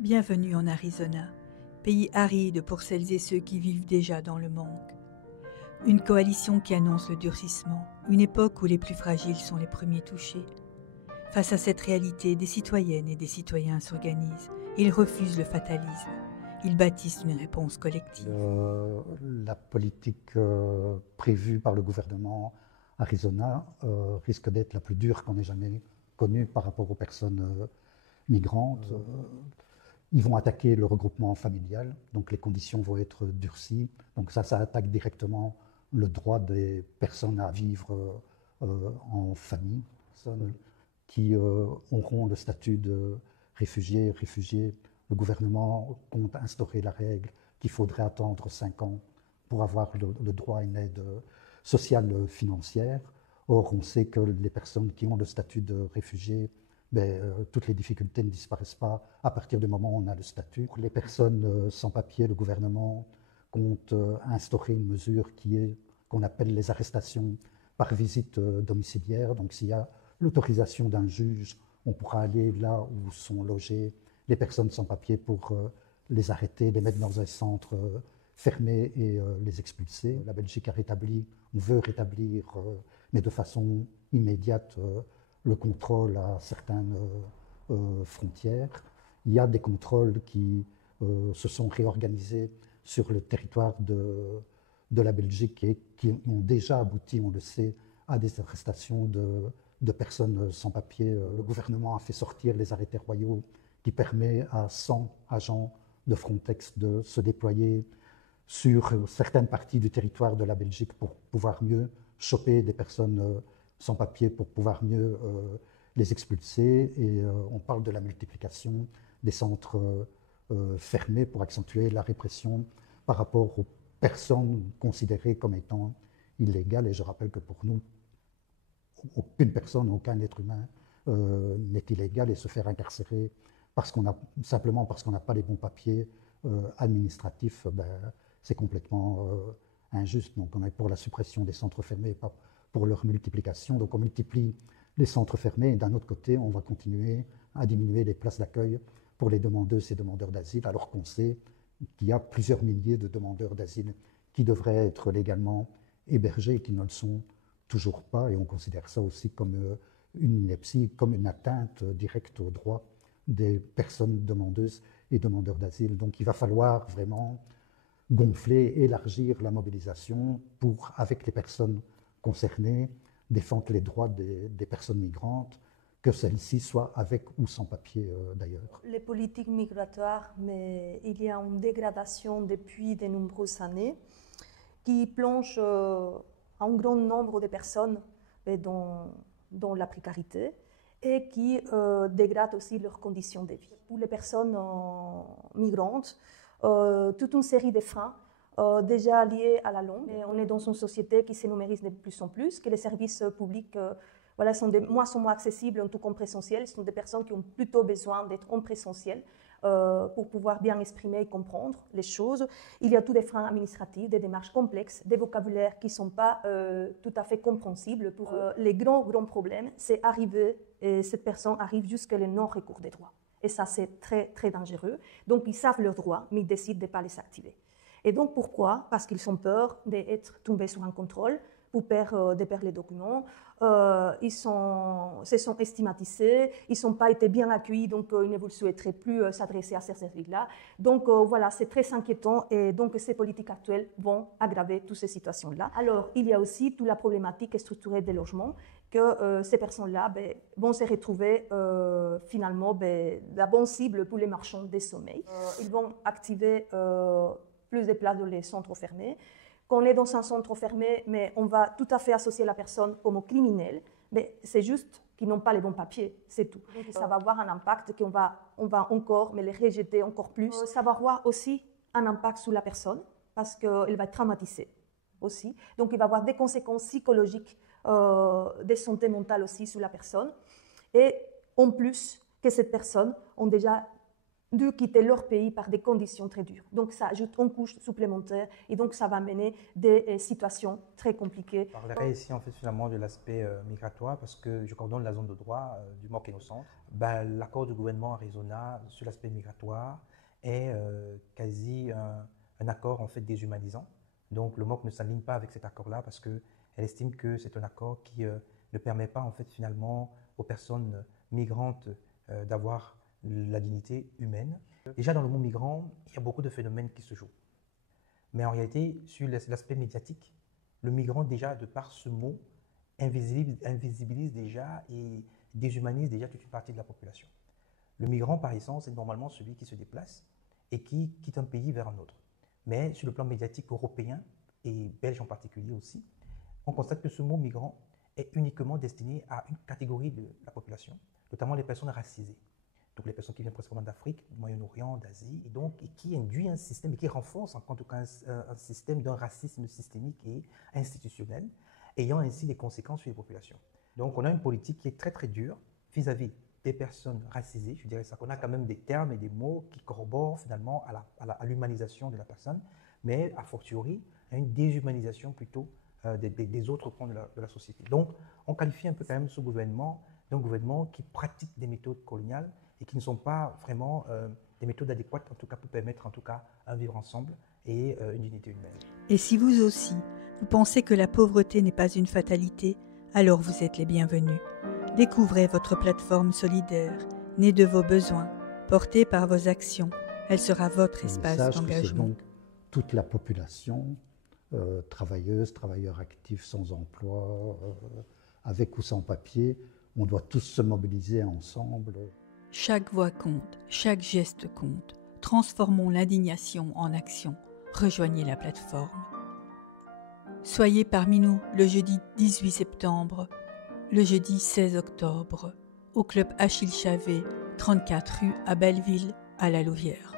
Bienvenue en Arizona, pays aride pour celles et ceux qui vivent déjà dans le manque. Une coalition qui annonce le durcissement, une époque où les plus fragiles sont les premiers touchés. Face à cette réalité, des citoyennes et des citoyens s'organisent. Ils refusent le fatalisme. Ils bâtissent une réponse collective. La politique prévue par le gouvernement Arizona risque d'être la plus dure qu'on ait jamais connue par rapport aux personnes migrantes. Ils vont attaquer le regroupement familial, donc les conditions vont être durcies. Donc ça attaque directement le droit des personnes à vivre en famille, personnes qui auront le statut de réfugiés. Le gouvernement compte instaurer la règle qu'il faudrait attendre 5 ans pour avoir le droit à une aide sociale financière. Or, on sait que les personnes qui ont le statut de réfugié, toutes les difficultés ne disparaissent pas à partir du moment où on a le statut. Pour les personnes sans papier, le gouvernement compte instaurer une mesure qu'on appelle les arrestations par visite domiciliaire. Donc s'il y a l'autorisation d'un juge, on pourra aller là où sont logées les personnes sans papier pour les arrêter, les mettre dans un centre fermé et les expulser. La Belgique a rétabli, on veut rétablir, mais de façon immédiate, le contrôle à certaines frontières. Il y a des contrôles qui se sont réorganisés sur le territoire de la Belgique et qui ont déjà abouti, on le sait, à des arrestations de personnes sans papier. Le gouvernement a fait sortir les arrêtés royaux qui permet à 100 agents de Frontex de se déployer sur certaines parties du territoire de la Belgique pour pouvoir mieux choper des personnes sans papier, pour pouvoir mieux les expulser. Et on parle de la multiplication des centres fermés pour accentuer la répression par rapport aux personnes considérées comme étant illégales. Et je rappelle que pour nous, aucune personne, aucun être humain n'est illégal, et se faire incarcérer simplement parce qu'on n'a pas les bons papiers administratifs, c'est complètement injuste. Donc on est pour la suppression des centres fermés, pas pour leur multiplication. Donc on multiplie les centres fermés et d'un autre côté, on va continuer à diminuer les places d'accueil pour les demandeuses et demandeurs d'asile, alors qu'on sait qu'il y a plusieurs milliers de demandeurs d'asile qui devraient être légalement hébergés et qui ne le sont toujours pas. Et on considère ça aussi comme une ineptie, comme une atteinte directe aux droits des personnes demandeuses et demandeurs d'asile. Donc il va falloir vraiment gonfler, élargir la mobilisation pour, avec les personnes concernées, défendre les droits des personnes migrantes, que celles-ci soient avec ou sans papier d'ailleurs. Les politiques migratoires, mais il y a une dégradation depuis de nombreuses années qui plonge un grand nombre de personnes dans la précarité et qui dégradent aussi leurs conditions de vie. Pour les personnes migrantes, toute une série de freins déjà liés à la langue. Et on est dans une société qui se numérise de plus en plus, que les services publics sont de moins en moins accessibles en tout cas en présentiel. Ce sont des personnes qui ont plutôt besoin d'être en présentiel pour pouvoir bien exprimer et comprendre les choses. Il y a tous des freins administratifs, des démarches complexes, des vocabulaires qui ne sont pas tout à fait compréhensibles pour eux. Les grands problèmes, c'est cette personne arrive jusqu'à le non-recours des droits. Et ça, c'est très, très dangereux. Donc, ils savent leurs droits, mais ils décident de ne pas les activer. Et donc, pourquoi? Parce qu'ils ont peur d'être tombés sur un contrôle, de perdre les documents. Ils se sont stigmatisés, ils n'ont pas été bien accueillis, donc ils ne vous souhaiteraient plus s'adresser à ces services-là. Donc voilà, c'est très inquiétant et donc ces politiques actuelles vont aggraver toutes ces situations-là. Alors, il y a aussi toute la problématique structurelle des logements, que ces personnes-là vont se retrouver finalement la bonne cible pour les marchands des sommeils. Ils vont activer plus de places dans les centres fermés. Qu'on est dans un centre fermé, mais on va tout à fait associer la personne comme criminel, mais c'est juste qu'ils n'ont pas les bons papiers, c'est tout. Donc ça va avoir un impact qu'on va encore les rejeter encore plus. Ça va avoir aussi un impact sur la personne, parce qu'elle va être traumatisée aussi. Donc il va avoir des conséquences psychologiques, de santé mentale aussi sur la personne. Et en plus que cette personne a déjà dû quitter leur pays par des conditions très dures. Donc ça ajoute une couche supplémentaire et donc ça va mener des situations très compliquées. Je parlerai ici en fait finalement de l'aspect migratoire parce que je coordonne la zone de droit du MOC et nos centres. L'accord du gouvernement Arizona sur l'aspect migratoire est quasi un accord en fait déshumanisant. Donc le MOC ne s'aligne pas avec cet accord-là parce qu'elle estime que c'est un accord qui ne permet pas en fait finalement aux personnes migrantes d'avoir la dignité humaine. Déjà dans le monde migrant, il y a beaucoup de phénomènes qui se jouent. Mais en réalité, sur l'aspect médiatique, le migrant déjà, de par ce mot, invisibilise déjà et déshumanise déjà toute une partie de la population. Le migrant, par essence, est normalement celui qui se déplace et qui quitte un pays vers un autre. Mais sur le plan médiatique européen, et belge en particulier aussi, on constate que ce mot migrant est uniquement destiné à une catégorie de la population, notamment les personnes racisées. Donc les personnes qui viennent principalement d'Afrique, du Moyen-Orient, d'Asie, et qui induit un système et qui renforce en tout cas un système d'un racisme systémique et institutionnel, ayant ainsi des conséquences sur les populations. Donc on a une politique qui est très très dure vis-à-vis des personnes racisées, je dirais ça, qu'on a quand même des termes et des mots qui corroborent finalement à l'humanisation de la personne, mais a fortiori à une déshumanisation plutôt des autres pans de la société. Donc on qualifie un peu quand même ce gouvernement d'un gouvernement qui pratique des méthodes coloniales et qui ne sont pas vraiment des méthodes adéquates, en tout cas pour permettre en tout cas un vivre ensemble et une dignité humaine. Et si vous aussi, vous pensez que la pauvreté n'est pas une fatalité, alors vous êtes les bienvenus. Découvrez votre plateforme solidaire, née de vos besoins, portée par vos actions. Elle sera votre espace d'engagement. C'est donc toute la population, travailleuses, travailleurs actifs sans emploi, avec ou sans papier, on doit tous se mobiliser ensemble. Chaque voix compte, chaque geste compte. Transformons l'indignation en action. Rejoignez la plateforme. Soyez parmi nous le jeudi 18 septembre, le jeudi 16 octobre, au club Achille Chavet, 34 rue à Belleville, à La Louvière.